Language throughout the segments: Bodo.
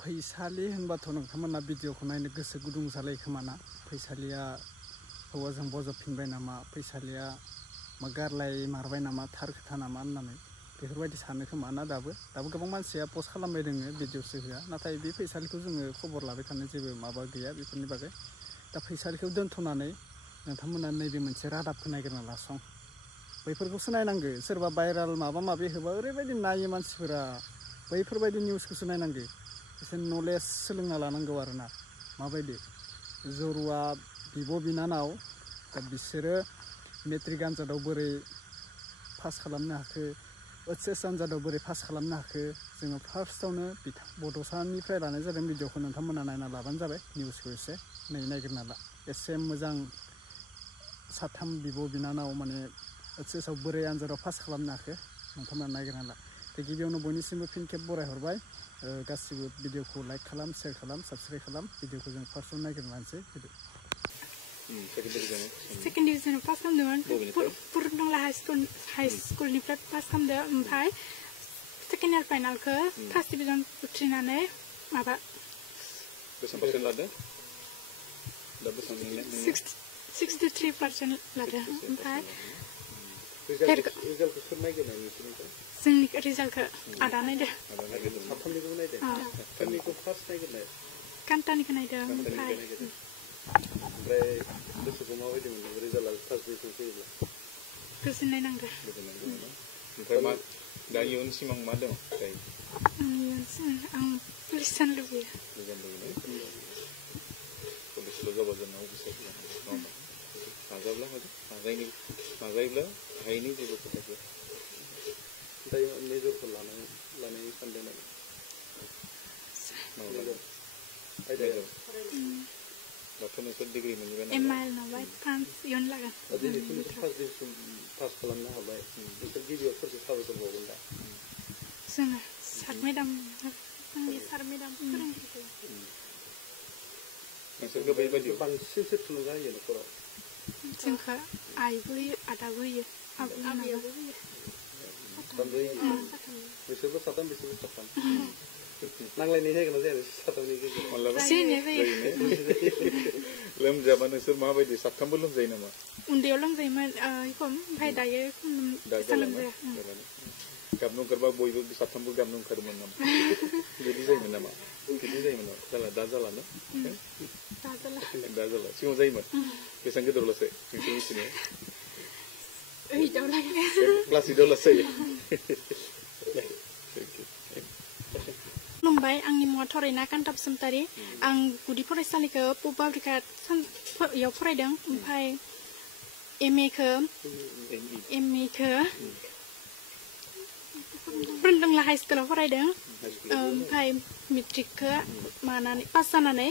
फैसालि होनबाथ' नोंथांमोना भिडिअखौ नायनो गोसो गुदुं जालायो खोमाना फैसालिया हौवाजों बजबफिनबाय नामा फैसालिया मा गारलाय मारबाय नामा थार खोथा नामा होननानै बेफोरबायदि सानो खोमाना दाबो गोबां मानसिया पस्ट खालामबाय दोङो भिडिअसो होआ नाथाय बे फैसालिखौ जोङो खबर लाबाय थानो जेबो माबा गैया बेफोरनि बागै दा फैसालिखौ दोनथ'नानै नोंथांमोना नैबे मोनसे रादाबखौ नायग्रोना लासं बैफोरखौसो नायनांगो सोरबा भाइराल माबा माबि होबा ओरैबायदि नायो मानसिफोरा बैफोरबायदि निउसखौसो नायनांगो एसे नलेज सोलोंना लानांगौ आरोना माबायदि जरुवा बिब' बिनानाव दा बिसोरो मेट्रिक आनजादाव बोरै पास खालामनो हाखो ओइचएस आनजादाव बोरै पास खालामनो हाखो जोङो फार्स्टआवनो बड'सानिफ्राय लानाय जादों भिडिअखौ नोंथांमोना नायना लाबानो जाबाय निउसखौ एसे नायग्रोना ला एसे मोजां साथाम बिब' बिनानाव माने ओइचएसआव बोरै आनजादाव पास खालामनो हाखो नोंथांमोना नायग्रोना ला गिबियावनो बयनिसिमबो फिन खेब बरायहरबाय गासिबो भिडिअखौ लाइक खालाम शेयार खालाम साबस्क्राइब खालाम भिडिअखौ जों फार्स्टआव नायग्रोना लानोसै सेकेन्ड डिभिजनाव पास खालामदोंमोन पुरुनदंला हाई स्कुलनिफ्राय पास खालामदो ओमफ्राय सेकेन्ड इयार फाइनालखौ फार्स्ट डिभिजन उथ्रिनानै माबा 63% लादो ओमफ्राय जोंनि रिजाल्टखौ आदा नायदो कान्टानिखौ नायदो ओमफ्राय गोसोखौ माबायदि मोनदों रिजाल्टआ फार्स्ट डिभिजन फैयोब्ला गोजोननाय नांदो ओमफ्राय मा दा इयुन सिमां मा दं आं पुलिस जानो लुबैयो पुलिसल' जाबा जोंना अफिसार जानो नाजाब्ला नाजायोब्ला हायैनि जेबो खोथा गैया दायो मेजरखौ लानाय सानदों नामा आयदायाव दाथ' नोंसोर डिग्रि मोनबाय एमआइएल नालाय फ्रान्स इयुन लागोन फार्स्ट डिभिजन पास खालामनो हाबाय नोंसोर गिबियाव सोरसो साबायखर बावगोन दा जोङो सार मेडाम फोरोंगिरिखौ नोंसोरखौ बेबायदि बांसिनसो थुलुंगा होयो न'खराव जोंखौ आइबो होयो आदाबो होयो आबैयाबो होयो बिसोरबो साथाम बिसोरबो साथाम नांलायनाय जायगोन ना जाया साथामनि गेजेराव लोमजाबा नोंसोर माबायदि साथामबो लोमजायो नामा उन्दैयाव लोमजायोमोन ओमफ्राय दायो लोमजाया गाबनो ओंखारबा बयबो साथामबो गाबनो ओंखारोमोन नामा बिदि जायोमोन नामा दा जाला ना दा जाला सिगाङाव जायोमोन बेसेबां गोदोर लासै नोंसोर मिथिनाया क्लास 8 लासै खुलुमबाय आंनि मुङा थरायना कान्ता बसुमतारी आं गुदि फरायसालिखौ पुब आफ्रिकायाव फरायदों ओमफ्राय एमएखौ पुरुनदंला हाई स्कुलाव फरायदों ओमफ्राय मेट्रिकखौ मानानै पास जानानै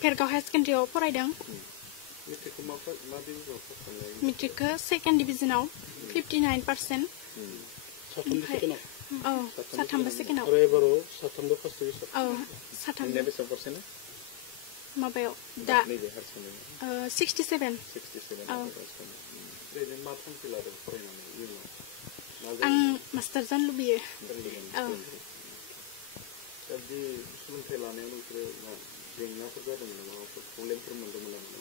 भेरगाव हाई सेकेन्डारियाव फरायदों मेट्रिकखौ सेकेन्ड डिभिजनाव 59% औ साथामबो सेकेन्डआव साथामबो माबायाव दा 67 आं मास्टार जानो लुबैयो सोलोंथाइ लानायाव नोंसोरो जेंनाफोर जादोंमोन नामा प्रब्लेमफोर मोनदोंमोन नामा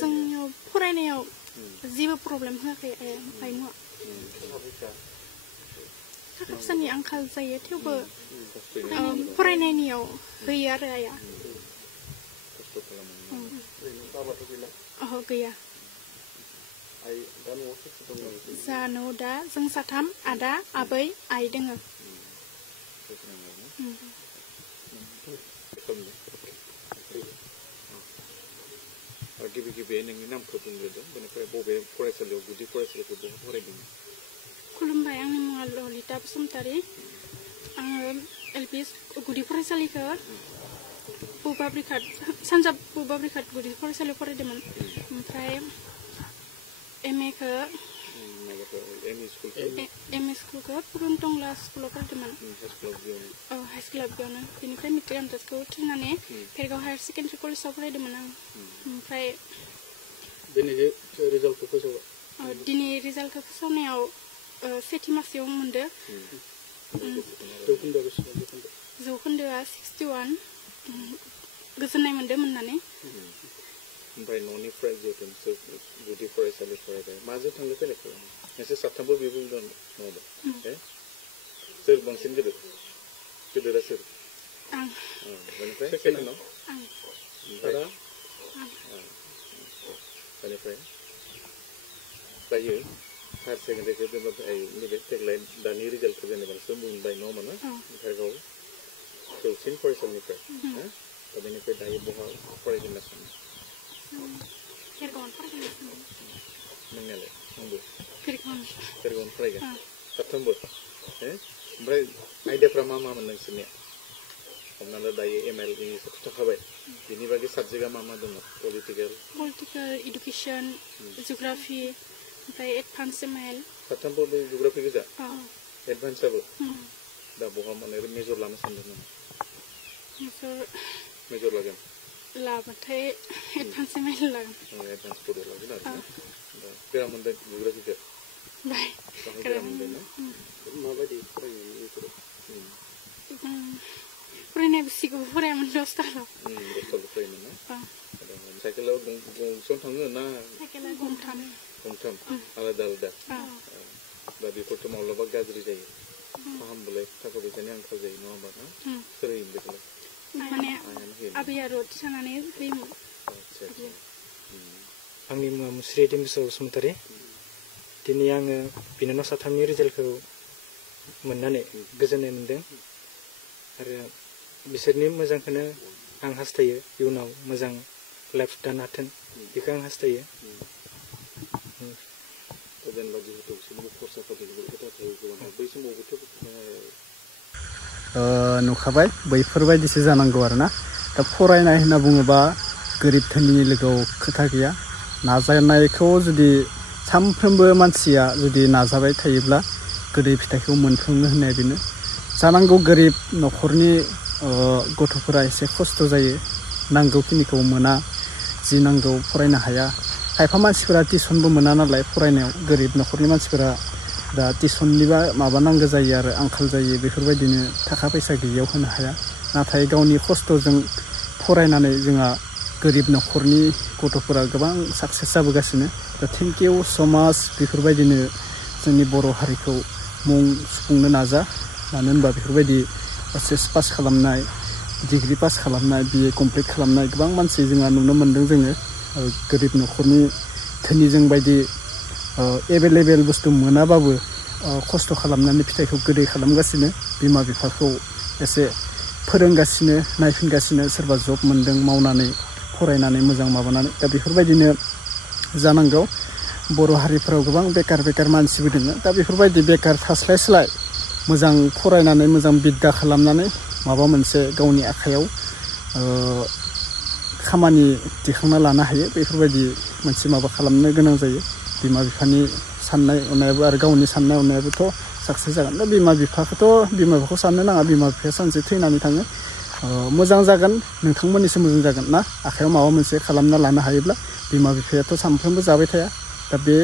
जोंनियाव फरायनायाव जेबो प्रब्लेम होआखै ओमफ्राय थाखा फैसानि आंखाल जायो थेवबो फरायनायनियाव होयो आरो आइया गैया जानाव दा जों साथाम आदा आबै आइ दोङो गिबि नोंनि नामखौ बुंग्रोदो बेनिफ्राय बबे फरायसालियाव गुदि फरायसालिखौ बहा फरायदों खुलुमबाय आंनि मुङा ललिता बसुमतारी आङो एलपि गुदि फरायसालिखौ पुब आफ्रिका सानजा पुब आफ्रिका गुदि फरायसालियाव फरायदोंमोन ओमफ्राय एमएखौ एमए स्कुलखौ पुरुनदंला स्कुलाव फरायदोंमोन हाई स्कुलाव बेयावनो बेनिफ्राय मेट्रिक आनजादखौ उथ्रिनानै भेरगाव हायार सेकेन्डारि कलेजाव फरायदोंमोन आं ओमफ्राय दिनै रिजाल्टखौ फोसावनायाव सेथि मासियाव मोनदो जौखोन्दोआ 61 गोजोननाय मोनदों मोननानै ओमफ्राय न'निफ्राय जिहेतु नोंसोर गुदि फरायसालि फरायबाय माजों थांलाय फैलाय खालामो नोंसोर साथामबो बे बुंदों न'आव सोर बांसिन गिदिरा सोर आं बेनिफ्राय सेकेन्डआव ओमफ्राय बेनिफ्राय दायो हायार सेकेन्डारिखौ जेनेबा नैबे देग्लाय दानि रिजाल्टखौ जेनेबा नोंसोर मोनबाय नङा होमबा ओमफ्राय गाव जौसिन फरायसालिनिफ्राय दा बेनिफ्राय दायो बहा फरायगोन होनना सानो नोंनियालाय आंबो फेरगावनो फरायगोन साफ्रोमबो ओमफ्राय आयदाफ्रा मा मामोन नोंसोरनिया हमना ला दायो ML इंलिसआथ' थाखाबाय बिनि बागै साबजेक्टआ मा दङ पलिटिकेल इडुकेसन जिअग्राफि ओमफ्राय एडभान्स ML साफ्रोमबो बे जिअग्राफि गोजा एडभान्सआबो दा बहा माने मेजर लानो सानदों नामा मेजर लागोन लाबाथाय एडभान्स ML लागोन एडभान्स बड' लागोन आरो दा गोरा मोनदों जिअग्राफिखौ गोरा मोनदों ना माबायदि फरायो फरायनाय बेसिखौबो फरायामोन 10थाल' फरायोमोन ना साइकेलाव गंसेयाव थाङो ना साइकेला गंथाम आलादा दा बेफोरथ' माब्लाबा गाज्रि जायो फाहामबालाय थाखा फैसानि आंखाल जायो नङा होमबा ना सोर होयोमोन बेखौलाय माने आबैया रड सानानै होयोमोन आंनि मुङा मुस्रि दिम्बुसा बसुमतारी दिनै आङो बिनानाव साथामनि रिजाल्टखौ मोननानै गोजोननाय मोनदों आरो बिसोरनि मोजांखौनो आं हास्थायो इयुनाव मोजां लाइफ दानो हाथों बेखौ आं हास्थायो जेनेबा जिहेतु बिसोरनिबो खरसाफोरनि खोथा थायो गोबां बै समावबोथ' नुखाबाय बैफोरबायदिसो जानांगौ आरोना दा फरायनाय होनना बुङोबा गोरिब धोनिनि लोगोआव खोथा गैया नाजानायखौ जुदि सानफ्रोमबो मानसिया जुदि नाजाबाय थायोब्ला गोदै फिथाइखौ मोनफुङो होननाय बेनो जानांगौ गोरिब न'खरनि गथ'फोरा एसे खस्थ' जायो नांगौखिनिखौ मोना जि नांगौ फरायनो हाया खायफा मानसिफोरा टिउसनबो मोना नालाय फरायनायाव गोरिब न'खरनि मानसिफोरा दा टिउसननिबा माबा नांगौ जायो आरो आंखाल जायो बेफोरबायदिनो थाखा फैसा गैयियाव होनो हाया नाथाय गावनि खस्थ'जों फरायनानै जोंहा गोरिब न'खरनि गथ'फोरा गोबां साक्सेस जाबोगासिनो दा थेंक इउ स' माच बेफोरबायदिनो जोंनि बर' हारिखौ मुं सुफुंनो नाजा मानो होनबा बेफोरबायदि एचएस पास खालामनाय डिग्री पास खालामनाय BA कमप्लिट खालामनाय गोबां मानसि जोंहा नुनो मोन्दों जोङो गोरिब न'खरनि धोनिजों बायदि एभेलेबेल बुस्थु मोनाबाबो खस्थ' खालामनानै फिथाइखौ गोदै खालामगासिनो बिमा बिफाखौ एसे फोरोंगासिनो नायफिनगासिनो सोरबा जब मोन्दों मावनानै फरायनानै मोजां माबानानै दा बेफोरबायदिनो जानांगौ बर' हारिफोराव गोबां बेकार मानसिबो दङ दा बेफोरबायदि बेकार थास्लायस्लाय मोजां फरायनानै मोजां बिद्दा खालामनानै माबा मोनसे गावनि आखायाव खामानि दिखांना लानो हायो बेफोरबायदि मोनसे माबा खालामनो गोनां जायो बिमा बिफानि साननाय हनायाबो आरो गावनि साननाय हनायाबोथ' साक्सेस जागोन दा बिमा बिफाखौ साननो नाङा बिमा बिफाया सानसे थैनानै थाङो मोजां जागोन नोंथांमोननिसो मोजां जागोन ना आखायाव माबा मोनसे खालामना लानो हायोब्ला बिमा बिफायाथ' सानफ्रोमबो जाबाय थाया दा बे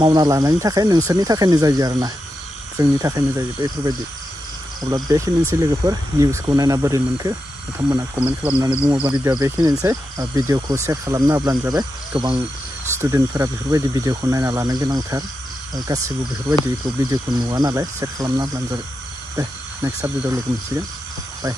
मावना लानायनि थाखाय नोंसोरनि थाखायनो जायो आरोना जोंनि थाखायनो जायो बेफोरबायदि अब्ला बेखिनिसै लोगोफोर निउसखौ नायना बोरै मोनखो नोंथांमोना कमेन्ट खालामनानै बुङोबा भिडिअ बेखिनिसै भिडिअखौ शेयार खालामना होब्लानो जाबाय गोबां स्टुडेन्टफोरा बेफोरबायदि भिडिअखौ नायना लानो गोनांथार गासिबो बेफोरबायदिखौ भिडिअखौ नुवा नालाय शेयार खालामना होब्लानो जाबाय दे नेक्स्ट भिडिअ लोगो मोनसिगोन बाय